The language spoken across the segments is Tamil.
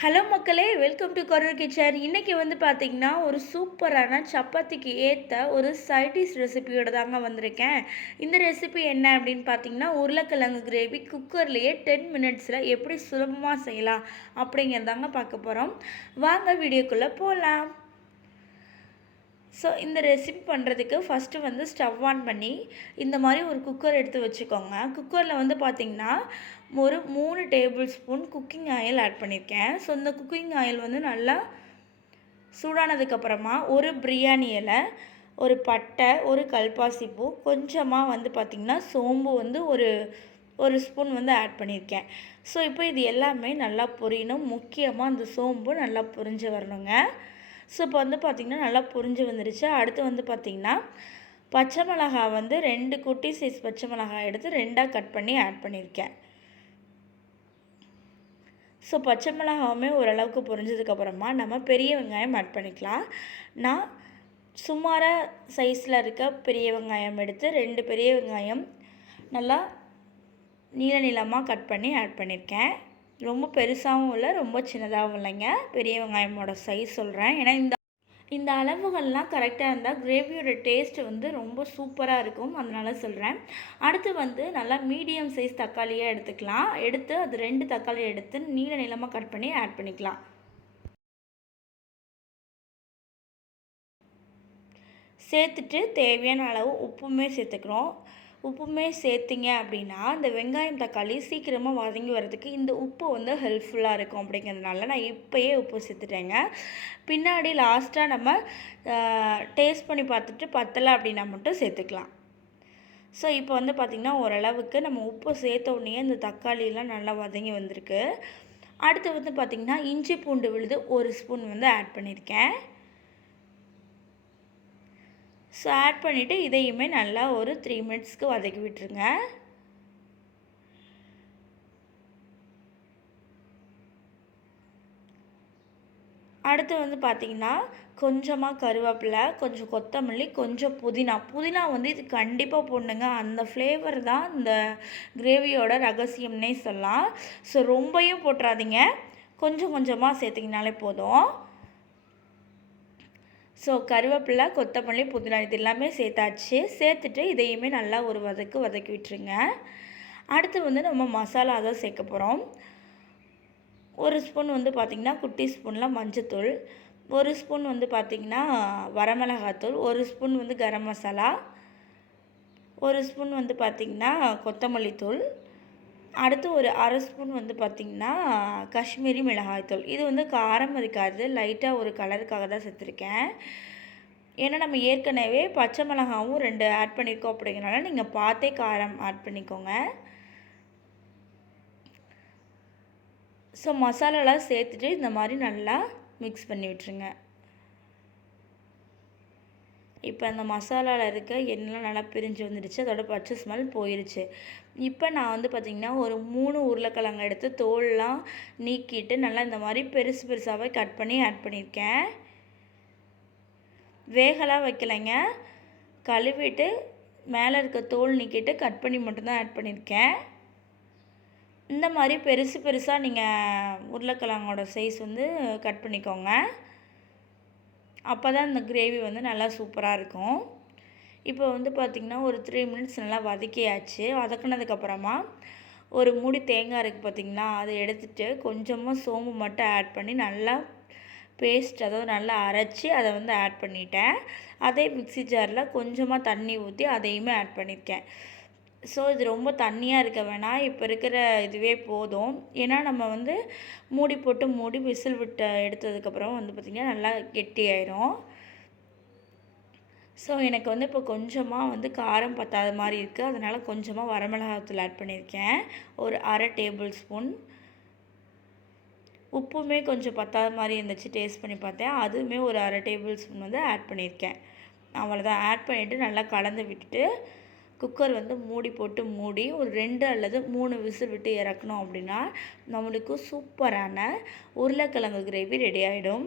ஹலோ மக்களே, வெல்கம் டு கரூர் கிச்சன். இன்றைக்கி வந்து பார்த்திங்கன்னா ஒரு சூப்பரான சப்பாத்திக்கு ஏற்ற ஒரு சைட் டிஷ் ரெசிபியோட தாங்க வந்திருக்கேன். இந்த ரெசிபி என்ன அப்படின்னு பார்த்தீங்கன்னா, உருளைக்கிழங்கு கிரேவி குக்கர்லேயே 10 மினிட்ஸில் எப்படி சுலபமாக செய்யலாம் அப்படிங்கிறதாங்க பார்க்க போகிறோம். வாங்க வீடியோக்குள்ளே போகலாம். ஸோ இந்த ரெசிபி பண்ணுறதுக்கு ஃபஸ்ட்டு வந்து ஸ்டவ் ஆன் பண்ணி இந்த மாதிரி ஒரு குக்கர் எடுத்து வச்சுக்கோங்க. குக்கரில் வந்து பார்த்திங்கன்னா ஒரு 3 table spoon cooking oil add பண்ணியிருக்கேன். ஸோ இந்த குக்கிங் ஆயில் வந்து நல்லா சூடானதுக்கப்புறமா ஒரு பிரியாணி இலை, ஒரு பட்டை, ஒரு கல்பாசி பூ, கொஞ்சமாக வந்து பார்த்திங்கன்னா சோம்பு வந்து ஒரு ஸ்பூன் வந்து ஆட் பண்ணியிருக்கேன். ஸோ இப்போ இது எல்லாமே நல்லா பொரியணும். முக்கியமாக அந்த சோம்பு நல்லா பொரிஞ்சு வரணுங்க. ஸோ இப்போ வந்து பார்த்திங்கன்னா நல்லா பொரிஞ்சு வந்துடுச்சு. அடுத்து வந்து பார்த்திங்கன்னா பச்சை மிளகாய் வந்து 2 குட்டி சைஸ் பச்சை மிளகாய் எடுத்து 2ஆக கட் பண்ணி ஆட் பண்ணியிருக்கேன். ஸோ பச்சை மிளகாவுமே ஓரளவுக்கு பொரிஞ்சதுக்கப்புறமா நம்ம பெரிய வெங்காயம் ஆட் பண்ணிக்கலாம். நான் சுமாராக சைஸில் இருக்க பெரிய வெங்காயம் எடுத்து 2 பெரிய வெங்காயம் நல்லா நீளமாக கட் பண்ணி ஆட் பண்ணியிருக்கேன். ரொம்ப பெருசாகவும் இல்லை, ரொம்ப சின்னதாகவும் இல்லைங்க. பெரிய வெங்காயமோட சைஸ் சொல்கிறேன். ஏன்னா இந்த அளவுகள்லாம் கரெக்டாக இருந்தால் கிரேவியோட டேஸ்ட்டு வந்து ரொம்ப சூப்பராக இருக்கும், அதனால சொல்கிறேன். அடுத்து வந்து நல்லா மீடியம் சைஸ் தக்காளியாக எடுத்துக்கலாம். எடுத்து அது 2 தக்காளி எடுத்து நீளமாக கட் பண்ணி ஆட் பண்ணிக்கலாம். சேர்த்துட்டு தேவையான அளவு உப்புமே சேர்த்துக்கிறோம். உப்புமே சேர்த்திங்க அப்படின்னா இந்த வெங்காயம் தக்காளி சீக்கிரமாக வதங்கி வர்றதுக்கு இந்த உப்பு வந்து ஹெல்ப்ஃபுல்லாக இருக்கும். அப்படிங்கிறதுனால நான் இப்போயே உப்பு சேர்த்துட்டேங்க. பின்னாடி லாஸ்ட்டாக நம்ம டேஸ்ட் பண்ணி பார்த்துட்டு பத்தலை அப்படின்னா மட்டும் சேர்த்துக்கலாம். ஸோ இப்போ வந்து பார்த்திங்கன்னா ஓரளவுக்கு நம்ம உப்பு சேர்த்த உடனே இந்த தக்காளியெலாம் நல்லா வதங்கி வந்திருக்கு. அடுத்து வந்து பார்த்திங்கன்னா இஞ்சி பூண்டு விழுது 1 ஸ்பூன் வந்து ஆட் பண்ணியிருக்கேன். ஸோ ஆட் பண்ணிவிட்டு இதையுமே நல்லா ஒரு 3 மினிட்ஸ்க்கு வதக்கி விட்டுருங்க. அடுத்து வந்து பார்த்திங்கன்னா கொஞ்சமாக கருவேப்பிலை, கொஞ்சம் கொத்தமல்லி, கொஞ்சம் புதினா வந்து இது கண்டிப்பாக போடணுங்க. அந்த ஃப்ளேவர் தான் இந்த கிரேவியோட ரகசியம்னே சொல்லலாம். ஸோ ரொம்பையும் போட்டுறாதீங்க, கொஞ்சம் கொஞ்சமாக சேர்த்திங்கனாலே போதும். ஸோ கருவேப்பிலை, கொத்தமல்லி, புதினா இது எல்லாமே சேர்த்தாச்சு. சேர்த்துட்டு இதையுமே நல்லா ஒரு வதக்கி விட்டுருங்க. அடுத்து வந்து நம்ம மசாலா தான் சேர்க்க போகிறோம். 1 ஸ்பூன் வந்து பார்த்திங்கன்னா குட்டி ஸ்பூனில் மஞ்சத்தூள், 1 ஸ்பூன் வந்து பார்த்திங்கன்னா வரமிளகாத்தூள், 1 ஸ்பூன் வந்து கரம் மசாலா, 1 ஸ்பூன் வந்து பார்த்திங்கன்னா கொத்தமல்லி தூள், அடுத்து ஒரு 1/2 ஸ்பூன் வந்து பார்த்திங்கன்னா காஷ்மீரி மிளகாய்த்தூள். இது வந்து காரம் இருக்காது, லைட்டாக ஒரு கலருக்காக தான் சேர்த்துருக்கேன். ஏன்னா நம்ம ஏற்கனவே பச்சை மிளகாவும் 2 ஆட் பண்ணியிருக்கோம். அப்படிங்கிறனால நீங்கள் பார்த்தே காரம் ஆட் பண்ணிக்கோங்க. ஸோ மசாலாலாம் சேர்த்துட்டு இந்த மாதிரி நல்லா மிக்ஸ் பண்ணி விட்டுருங்க. இப்போ அந்த மசாலாவில் இருக்க எண்ணெய்லாம் நல்லா பிரிஞ்சு வந்துடுச்சு, அதோட பச்சை ஸ்மெல் போயிடுச்சு. இப்போ நான் வந்து பார்த்திங்கன்னா ஒரு 3 உருளைக்கிழங்கு எடுத்து தோல்லாம் நீக்கிட்டு நல்லா இந்த மாதிரி பெருசாகவே கட் பண்ணி ஆட் பண்ணியிருக்கேன். வேகலாம் வைக்கலைங்க, கழுவிட்டு மேலே இருக்க தோல் நீக்கிட்டு கட் பண்ணி மட்டும்தான் ஆட் பண்ணியிருக்கேன். இந்த மாதிரி பெருசாக நீங்கள் உருளைக்கிழங்கோட சைஸ் வந்து கட் பண்ணிக்கோங்க. அப்போ தான் இந்த கிரேவி வந்து நல்லா சூப்பராக இருக்கும். இப்போ வந்து பார்த்திங்கன்னா ஒரு 3 மினிட்ஸ் நல்லா வதக்கியாச்சு. வதக்குனதுக்கப்புறமா ஒரு மூடி தேங்காய் இருக்குது பார்த்திங்களா, அதை எடுத்துகிட்டு கொஞ்சமாக சோம்பு மட்டும் ஆட் பண்ணி நல்லா பேஸ்ட், அதாவது நல்லா அரைச்சி அதை வந்து ஆட் பண்ணிட்டேன். அதே மிக்ஸி ஜாரில் கொஞ்சமாக தண்ணி ஊற்றி அதையுமே ஆட் பண்ணியிருக்கேன். ஸோ இது ரொம்ப தண்ணியாக இருக்க வேணாம், இப்போ இருக்கிற இதுவே போதும். ஏன்னா நம்ம வந்து மூடி விசில் விட்டு எடுத்ததுக்கப்புறம் வந்து பார்த்திங்கன்னா நல்லா கெட்டியாயிரும். ஸோ எனக்கு வந்து இப்போ கொஞ்சமாக வந்து காரம் பத்தாத மாதிரி இருக்குது, அதனால் கொஞ்சமாக வரமிளகாத்தூள் ஆட் பண்ணியிருக்கேன், ஒரு 1/2 டேபிள் ஸ்பூன். உப்புமே கொஞ்சம் பத்தாத மாதிரி இருந்துச்சு, டேஸ்ட் பண்ணி பார்த்தேன், அதுவுமே ஒரு 1/2 டேபிள் ஸ்பூன் வந்து ஆட் பண்ணியிருக்கேன். அவ்வளோதான். ஆட் பண்ணிவிட்டு நல்லா கலந்து விட்டுட்டு குக்கர் வந்து மூடி ஒரு 2 அல்லது 3 விசில் விட்டு இறக்கணும். அப்படின்னா நம்மளுக்கு சூப்பரான உருளைக்கிழங்கு கிரேவி ரெடி ஆகிடும்.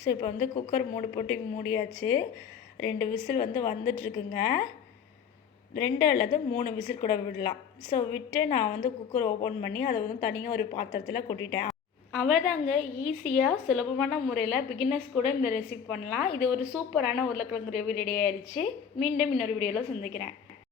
ஸோ இப்போ வந்து குக்கர் மூடியாச்சு. 2 விசில் வந்து வந்துட்டுருக்குங்க. 2 அல்லது 3 விசில் கூட விடலாம். ஸோ விட்டு நான் வந்து குக்கர் ஓப்பன் பண்ணி அதை வந்து தனியாக ஒரு பாத்திரத்தில் கொட்டிட்டேன். அவ்வளோதாங்க. ஈஸியாக சுலபமான முறையில் பிகினர்ஸ் கூட இந்த ரெசிபி பண்ணலாம். இது ஒரு சூப்பரான உருளைக்கிழங்கு கிரேவி ரெடி ஆயிடுச்சு. மீண்டும் இன்னொரு வீடியோவில் சந்திக்கிறேன்.